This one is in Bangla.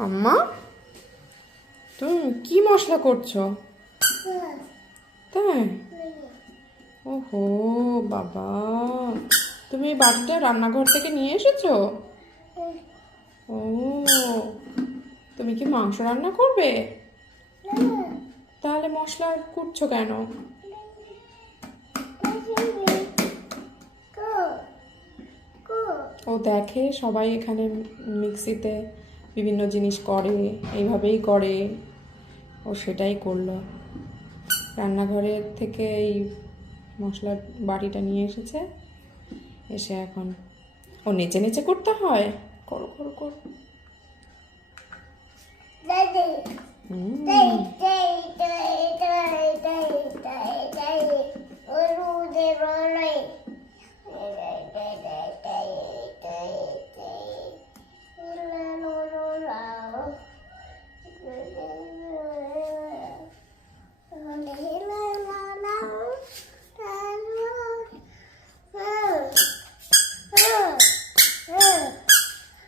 আম্মা, তুমি কি মশলা করছো? তাই? ওহো বাবা, তুমি এই বাটিটা রান্নাঘর থেকে নিয়ে এসেছো? ও, তুমি কি মাংস রান্না করবে? তাহলে মশলা কুটছো কেন? ও দেখে সবাই এখানে মিক্সিতে বিভিন্ন জিনিস করে, এইভাবেই করে, ও সেটাই করলো। রান্নাঘরের থেকে এই মশলার বাটিটা নিয়ে এসেছে, এসে এখন ও নেচে নেচে করতে হয়। করো করো করো।